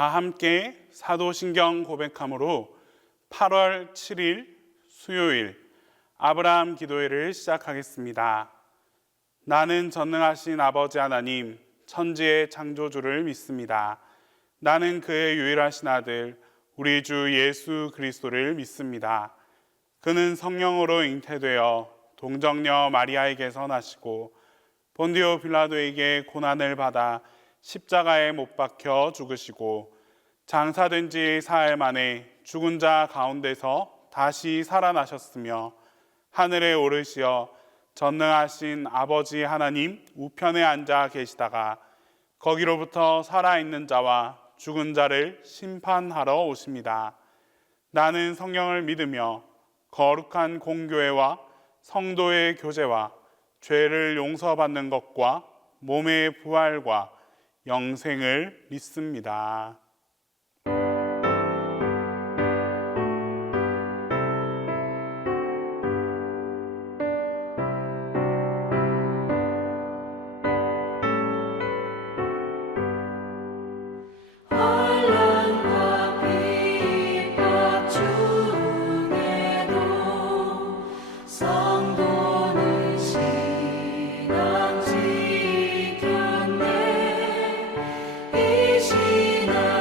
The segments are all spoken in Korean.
다 함께 사도신경 고백함으로 8월 7일 수요일 아브라함 기도회를 시작하겠습니다. 나는 전능하신 아버지 하나님, 천지의 창조주를 믿습니다. 나는 그의 유일하신 아들, 우리 주 예수 그리스도를 믿습니다. 그는 성령으로 잉태되어 동정녀 마리아에게서 나시고 본디오 빌라도에게 고난을 받아 십자가에 못 박혀 죽으시고 장사된 지 사흘 만에 죽은 자 가운데서 다시 살아나셨으며 하늘에 오르시어 전능하신 아버지 하나님 우편에 앉아 계시다가 거기로부터 살아있는 자와 죽은 자를 심판하러 오십니다. 나는 성령을 믿으며 거룩한 공교회와 성도의 교제와 죄를 용서받는 것과 몸의 부활과 영생을 믿습니다. 신앙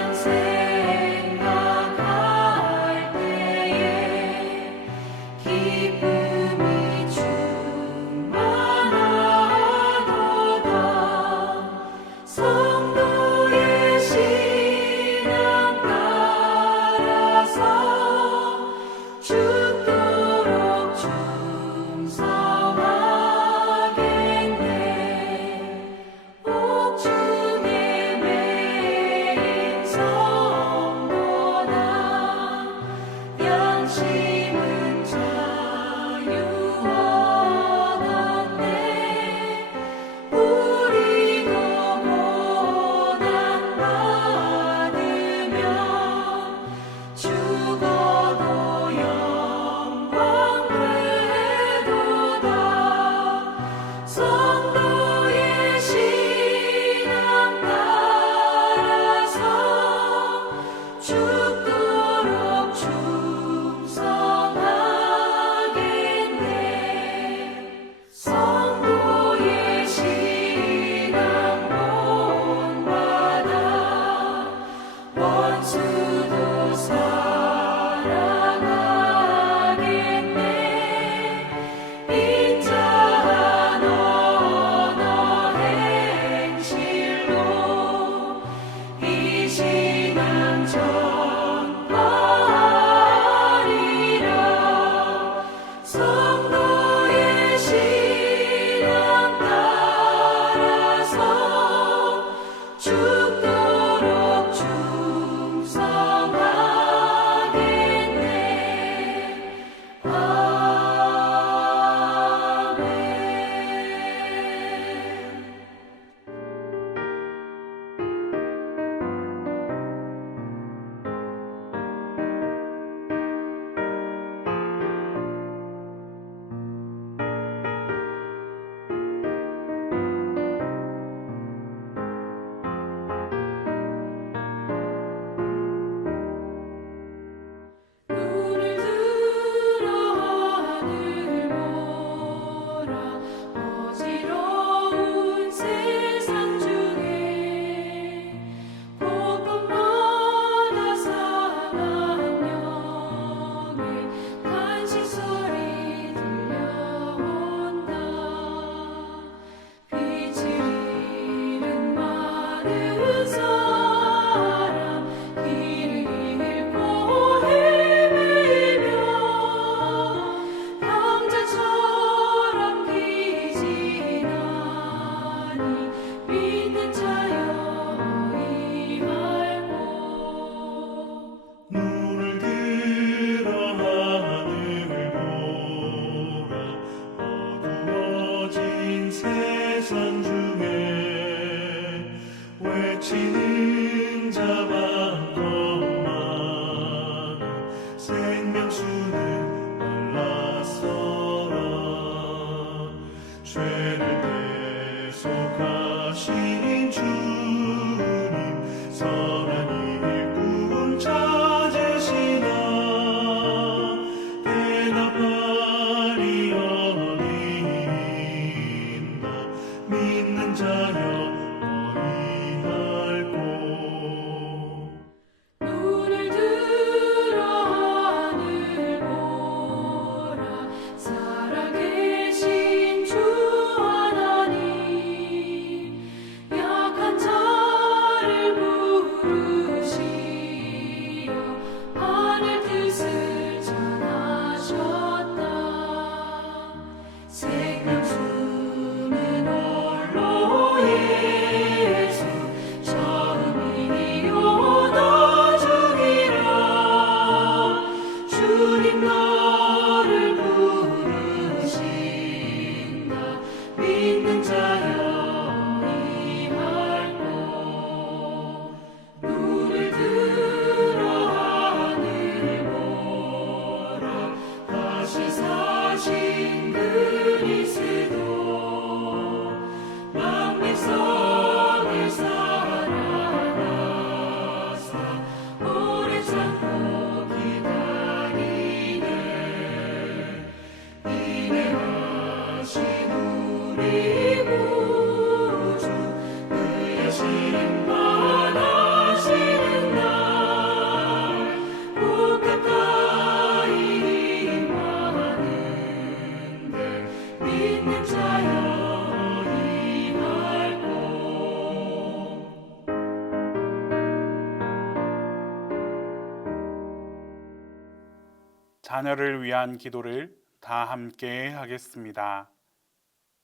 자녀를 위한 기도를 다 함께 하겠습니다.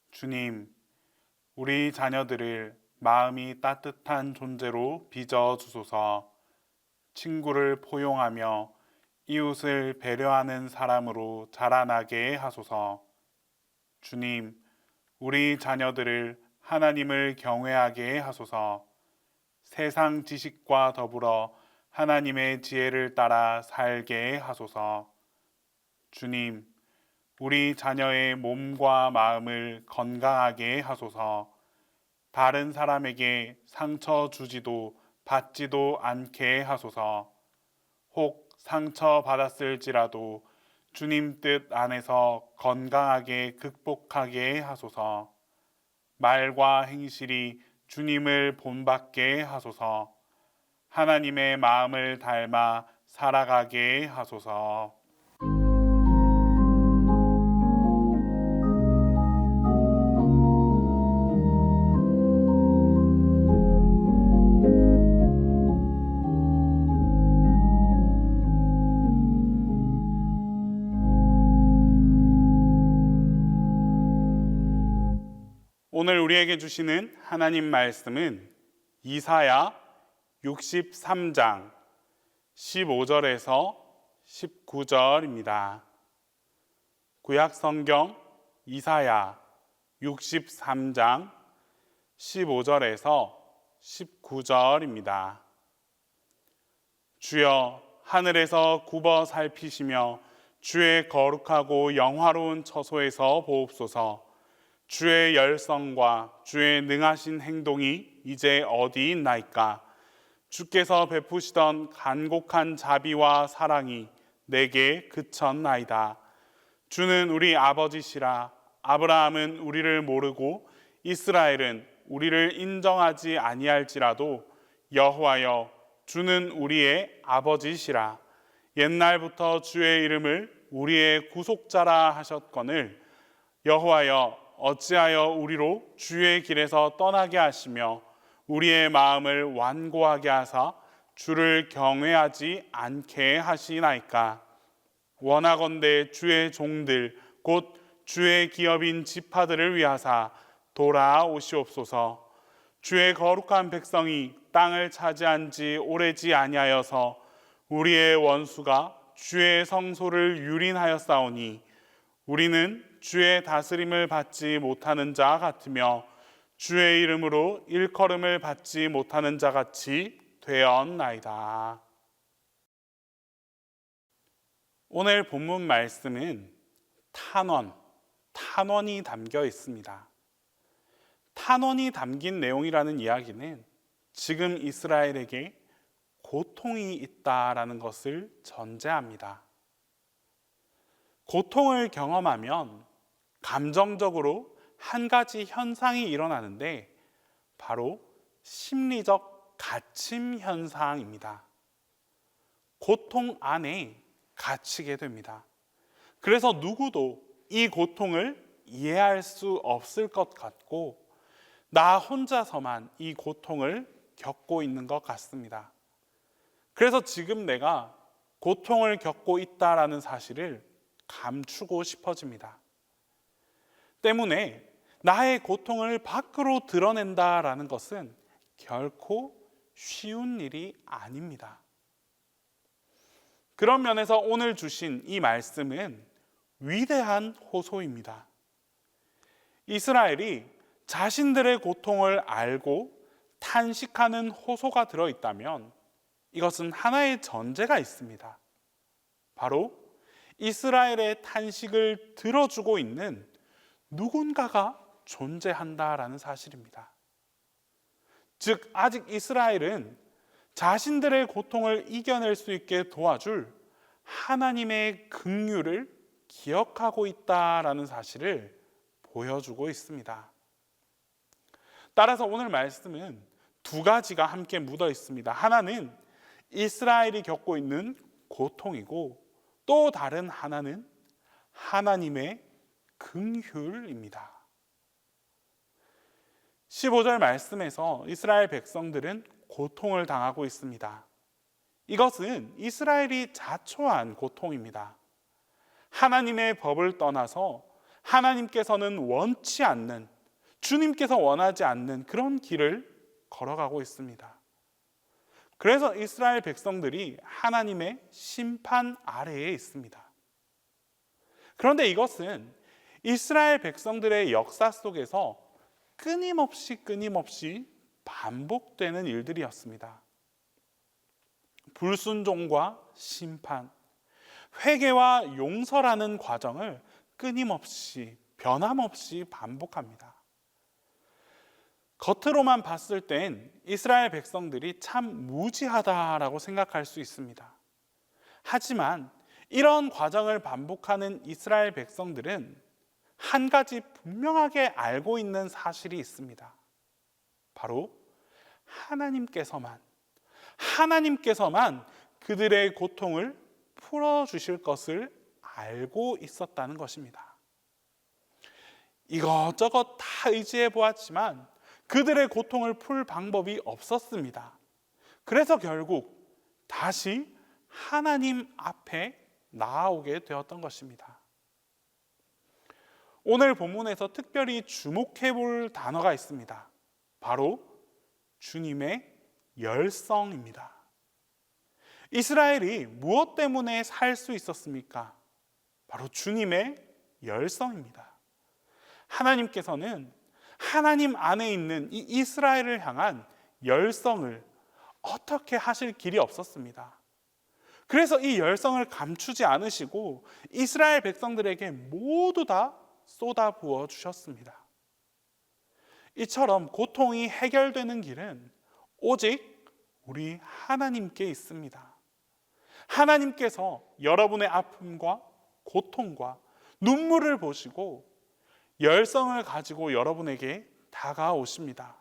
주님, 우리 자녀들을 마음이 따뜻한 존재로 빚어 주소서. 친구를 포용하며 이웃을 배려하는 사람으로 자라나게 하소서. 주님, 우리 자녀들을 하나님을 경외하게 하소서. 세상 지식과 더불어 하나님의 지혜를 따라 살게 하소서. 주님, 우리 자녀의 몸과 마음을 건강하게 하소서. 다른 사람에게 상처 주지도 받지도 않게 하소서. 혹 상처 받았을지라도 주님 뜻 안에서 건강하게 극복하게 하소서. 말과 행실이 주님을 본받게 하소서. 하나님의 마음을 닮아 살아가게 하소서. 오늘 우리에게 주시는 하나님 말씀은 이사야 63장 15절에서 19절입니다. 구약 성경 이사야 63장 15절에서 19절입니다. 주여, 하늘에서 굽어 살피시며 주의 거룩하고 영화로운 처소에서 보옵소서. 주의 열성과 주의 능하신 행동이 이제 어디 있나이까? 주께서 베푸시던 간곡한 자비와 사랑이 내게 그쳤나이다. 주는 우리 아버지시라. 아브라함은 우리를 모르고 이스라엘은 우리를 인정하지 아니할지라도 여호와여, 주는 우리의 아버지시라. 옛날부터 주의 이름을 우리의 구속자라 하셨거늘 여호와여, 어찌하여 우리로 주의 길에서 떠나게 하시며 우리의 마음을 완고하게 하사 주를 경외하지 않게 하시나이까? 원하건대 주의 종들 곧 주의 기업인 지파들을 위하사 돌아오시옵소서. 주의 거룩한 백성이 땅을 차지한 지 오래지 아니하여서 우리의 원수가 주의 성소를 유린하였사오니 우리는 주의 다스림을 받지 못하는 자 같으며 주의 이름으로 일컬음을 받지 못하는 자 같이 되었나이다. 오늘 본문 말씀은 탄원이 담겨 있습니다. 탄원이 담긴 내용이라는 이야기는 지금 이스라엘에게 고통이 있다라는 것을 전제합니다. 고통을 경험하면 감정적으로 한 가지 현상이 일어나는데 바로 심리적 갇힘 현상입니다. 고통 안에 갇히게 됩니다. 그래서 누구도 이 고통을 이해할 수 없을 것 같고 나 혼자서만 이 고통을 겪고 있는 것 같습니다. 그래서 지금 내가 고통을 겪고 있다라는 사실을 감추고 싶어집니다. 때문에 나의 고통을 밖으로 드러낸다라는 것은 결코 쉬운 일이 아닙니다. 그런 면에서 오늘 주신 이 말씀은 위대한 호소입니다. 이스라엘이 자신들의 고통을 알고 탄식하는 호소가 들어있다면 이것은 하나의 전제가 있습니다. 바로 이스라엘의 탄식을 들어주고 있는 누군가가 존재한다라는 사실입니다. 즉, 아직 이스라엘은 자신들의 고통을 이겨낼 수 있게 도와줄 하나님의 긍휼을 기억하고 있다라는 사실을 보여주고 있습니다. 따라서 오늘 말씀은 두 가지가 함께 묻어 있습니다. 하나는 이스라엘이 겪고 있는 고통이고 또 다른 하나는 하나님의 긍휼입니다. 15절 말씀에서 이스라엘 백성들은 고통을 당하고 있습니다. 이것은 이스라엘이 자초한 고통입니다. 하나님의 법을 떠나서 하나님께서는 원치 않는, 주님께서 원하지 않는 그런 길을 걸어가고 있습니다. 그래서 이스라엘 백성들이 하나님의 심판 아래에 있습니다. 그런데 이것은 이스라엘 백성들의 역사 속에서 끊임없이 반복되는 일들이었습니다. 불순종과 심판, 회개와 용서라는 과정을 끊임없이 변함없이 반복합니다. 겉으로만 봤을 땐 이스라엘 백성들이 참 무지하다라고 생각할 수 있습니다. 하지만 이런 과정을 반복하는 이스라엘 백성들은 한 가지 분명하게 알고 있는 사실이 있습니다. 바로 하나님께서만 그들의 고통을 풀어주실 것을 알고 있었다는 것입니다. 이것저것 다 의지해 보았지만 그들의 고통을 풀 방법이 없었습니다. 그래서 결국 다시 하나님 앞에 나아오게 되었던 것입니다. 오늘 본문에서 특별히 주목해 볼 단어가 있습니다. 바로 주님의 열성입니다. 이스라엘이 무엇 때문에 살 수 있었습니까? 바로 주님의 열성입니다. 하나님께서는 하나님 안에 있는 이 이스라엘을 향한 열성을 어떻게 하실 길이 없었습니다. 그래서 이 열성을 감추지 않으시고 이스라엘 백성들에게 모두 다 쏟아부어 주셨습니다. 이처럼 고통이 해결되는 길은 오직 우리 하나님께 있습니다. 하나님께서 여러분의 아픔과 고통과 눈물을 보시고 열성을 가지고 여러분에게 다가오십니다.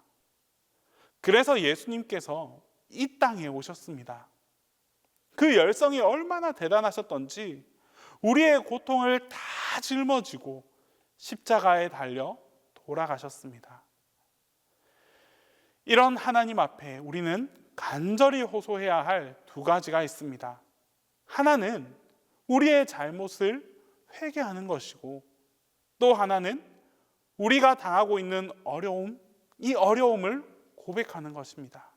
그래서 예수님께서 이 땅에 오셨습니다. 그 열성이 얼마나 대단하셨던지 우리의 고통을 다 짊어지고 십자가에 달려 돌아가셨습니다. 이런 하나님 앞에 우리는 간절히 호소해야 할 두 가지가 있습니다. 하나는 우리의 잘못을 회개하는 것이고, 또 하나는 우리가 당하고 있는 어려움, 이 어려움을 고백하는 것입니다.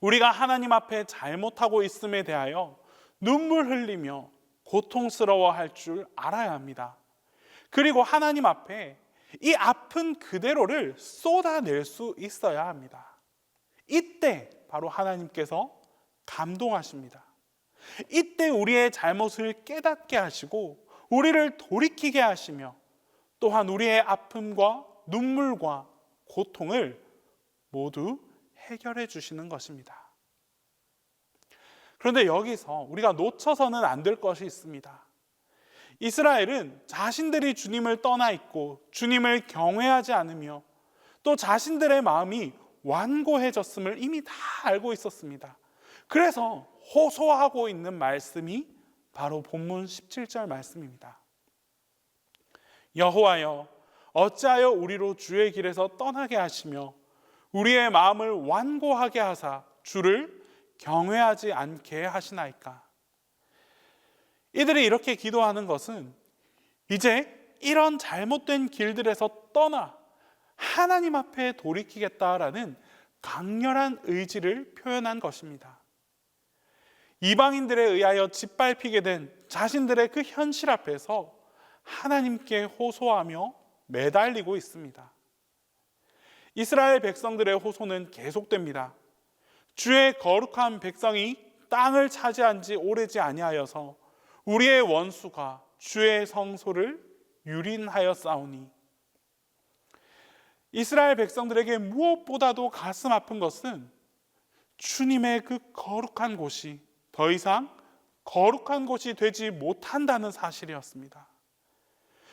우리가 하나님 앞에 잘못하고 있음에 대하여 눈물 흘리며 고통스러워할 줄 알아야 합니다. 그리고 하나님 앞에 이 아픈 그대로를 쏟아낼 수 있어야 합니다. 이때 바로 하나님께서 감동하십니다. 이때 우리의 잘못을 깨닫게 하시고 우리를 돌이키게 하시며 또한 우리의 아픔과 눈물과 고통을 모두 해결해 주시는 것입니다. 그런데 여기서 우리가 놓쳐서는 안 될 것이 있습니다. 이스라엘은 자신들이 주님을 떠나 있고 주님을 경외하지 않으며 또 자신들의 마음이 완고해졌음을 이미 다 알고 있었습니다. 그래서 호소하고 있는 말씀이 바로 본문 17절 말씀입니다. 여호와여, 어찌하여 우리로 주의 길에서 떠나게 하시며 우리의 마음을 완고하게 하사 주를 경외하지 않게 하시나이까. 이들이 이렇게 기도하는 것은 이제 이런 잘못된 길들에서 떠나 하나님 앞에 돌이키겠다라는 강렬한 의지를 표현한 것입니다. 이방인들에 의하여 짓밟히게 된 자신들의 그 현실 앞에서 하나님께 호소하며 매달리고 있습니다. 이스라엘 백성들의 호소는 계속됩니다. 주의 거룩한 백성이 땅을 차지한 지 오래지 아니하여서 우리의 원수가 주의 성소를 유린하였사오니. 이스라엘 백성들에게 무엇보다도 가슴 아픈 것은 주님의 그 거룩한 곳이 더 이상 거룩한 곳이 되지 못한다는 사실이었습니다.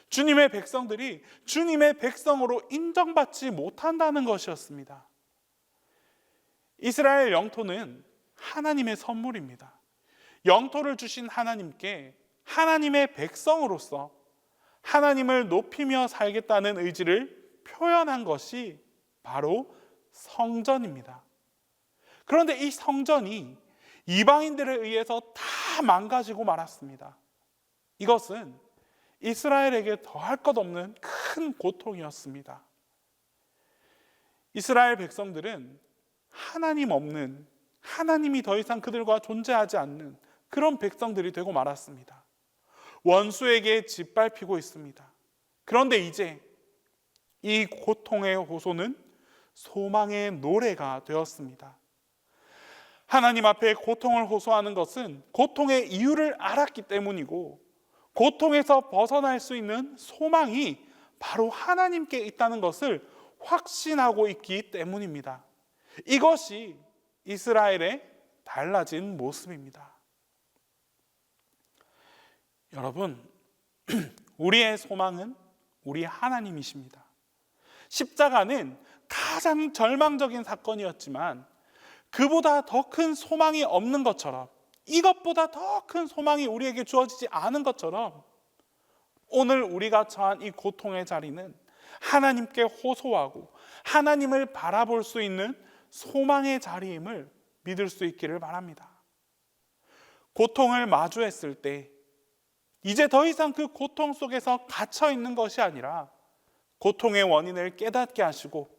주님의 백성들이 주님의 백성으로 인정받지 못한다는 것이었습니다. 이스라엘 영토는 하나님의 선물입니다. 영토를 주신 하나님께 하나님의 백성으로서 하나님을 높이며 살겠다는 의지를 표현한 것이 바로 성전입니다. 그런데 이 성전이 이방인들에 의해서 다 망가지고 말았습니다. 이것은 이스라엘에게 더할 것 없는 큰 고통이었습니다. 이스라엘 백성들은 하나님 없는, 하나님이 더 이상 그들과 존재하지 않는 그런 백성들이 되고 말았습니다. 원수에게 짓밟히고 있습니다. 그런데 이제 이 고통의 호소는 소망의 노래가 되었습니다. 하나님 앞에 고통을 호소하는 것은 고통의 이유를 알았기 때문이고, 고통에서 벗어날 수 있는 소망이 바로 하나님께 있다는 것을 확신하고 있기 때문입니다. 이것이 이스라엘의 달라진 모습입니다. 여러분, 우리의 소망은 우리 하나님이십니다. 십자가는 가장 절망적인 사건이었지만 그보다 더 큰 소망이 없는 것처럼, 이것보다 더 큰 소망이 우리에게 주어지지 않은 것처럼, 오늘 우리가 처한 이 고통의 자리는 하나님께 호소하고 하나님을 바라볼 수 있는 소망의 자리임을 믿을 수 있기를 바랍니다. 고통을 마주했을 때 이제 더 이상 그 고통 속에서 갇혀 있는 것이 아니라 고통의 원인을 깨닫게 하시고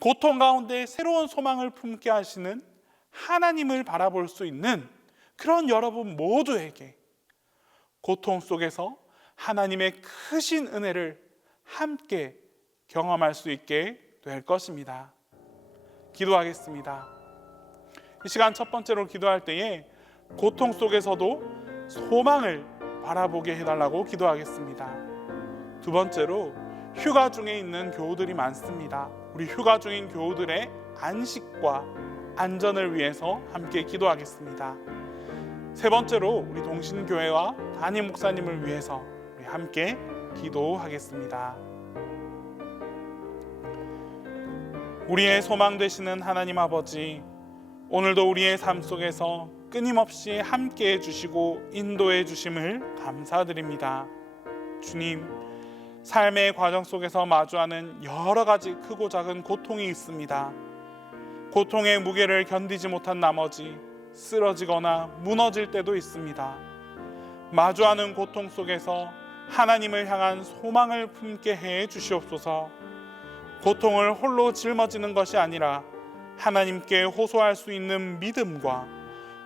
고통 가운데 새로운 소망을 품게 하시는 하나님을 바라볼 수 있는 그런 여러분 모두에게 고통 속에서 하나님의 크신 은혜를 함께 경험할 수 있게 될 것입니다. 기도하겠습니다. 이 시간 첫 번째로 기도할 때에 고통 속에서도 소망을 바라보게 해달라고 기도하겠습니다. 두 번째로 휴가 중에 있는 교우들이 많습니다. 우리 휴가 중인 교우들의 안식과 안전을 위해서 함께 기도하겠습니다. 세 번째로 우리 동신교회와 담임 목사님을 위해서 우리 함께 기도하겠습니다. 우리의 소망 되시는 하나님 아버지, 오늘도 우리의 삶 속에서 끊임없이 함께해 주시고 인도해 주심을 감사드립니다. 주님, 삶의 과정 속에서 마주하는 여러 가지 크고 작은 고통이 있습니다. 고통의 무게를 견디지 못한 나머지 쓰러지거나 무너질 때도 있습니다. 마주하는 고통 속에서 하나님을 향한 소망을 품게 해 주시옵소서. 고통을 홀로 짊어지는 것이 아니라 하나님께 호소할 수 있는 믿음과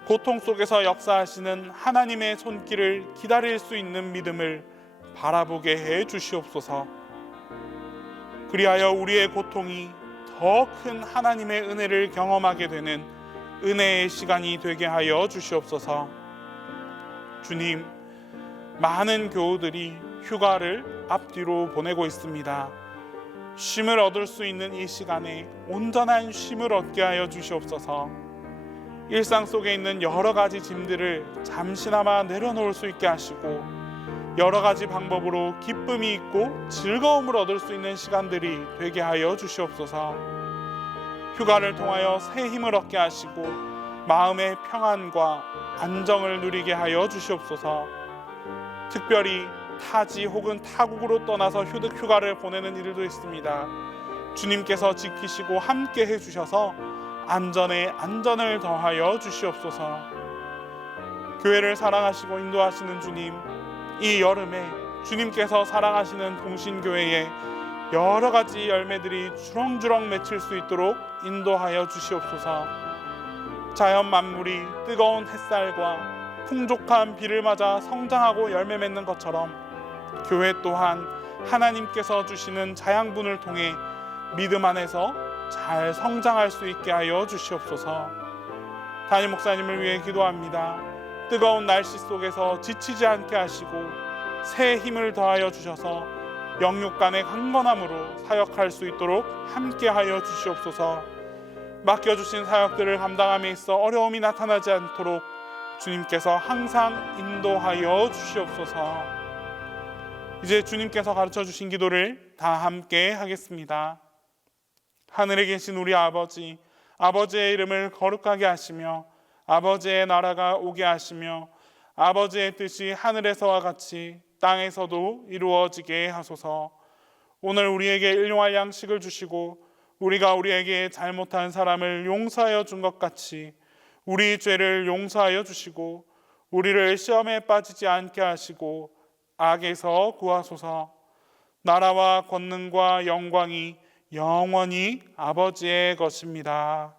고통 속에서 역사하시는 하나님의 손길을 기다릴 수 있는 믿음을 바라보게 해 주시옵소서. 그리하여 우리의 고통이 더 큰 하나님의 은혜를 경험하게 되는 은혜의 시간이 되게 하여 주시옵소서. 주님, 많은 교우들이 휴가를 앞뒤로 보내고 있습니다. 쉼을 얻을 수 있는 이 시간에 온전한 쉼을 얻게 하여 주시옵소서. 일상 속에 있는 여러 가지 짐들을 잠시나마 내려놓을 수 있게 하시고 여러 가지 방법으로 기쁨이 있고 즐거움을 얻을 수 있는 시간들이 되게 하여 주시옵소서. 휴가를 통하여 새 힘을 얻게 하시고 마음의 평안과 안정을 누리게 하여 주시옵소서. 특별히 타지 혹은 타국으로 떠나서 휴가를 보내는 이들도 있습니다. 주님께서 지키시고 함께 해주셔서 안전에 안전을 더하여 주시옵소서. 교회를 사랑하시고 인도하시는 주님, 이 여름에 주님께서 사랑하시는 동신교회에 여러 가지 열매들이 주렁주렁 맺힐 수 있도록 인도하여 주시옵소서. 자연 만물이 뜨거운 햇살과 풍족한 비를 맞아 성장하고 열매 맺는 것처럼 교회 또한 하나님께서 주시는 자양분을 통해 믿음 안에서 잘 성장할 수 있게 하여 주시옵소서. 담임 목사님을 위해 기도합니다. 뜨거운 날씨 속에서 지치지 않게 하시고 새 힘을 더하여 주셔서 영육간의 강건함으로 사역할 수 있도록 함께 하여 주시옵소서. 맡겨주신 사역들을 감당함에 있어 어려움이 나타나지 않도록 주님께서 항상 인도하여 주시옵소서. 이제 주님께서 가르쳐 주신 기도를 다 함께 하겠습니다. 하늘에 계신 우리 아버지, 아버지의 이름을 거룩하게 하시며 아버지의 나라가 오게 하시며 아버지의 뜻이 하늘에서와 같이 땅에서도 이루어지게 하소서. 오늘 우리에게 일용할 양식을 주시고 우리가 우리에게 잘못한 사람을 용서하여 준 것 같이 우리 죄를 용서하여 주시고 우리를 시험에 빠지지 않게 하시고 악에서 구하소서. 나라와 권능과 영광이 영원히 아버지의 것입니다.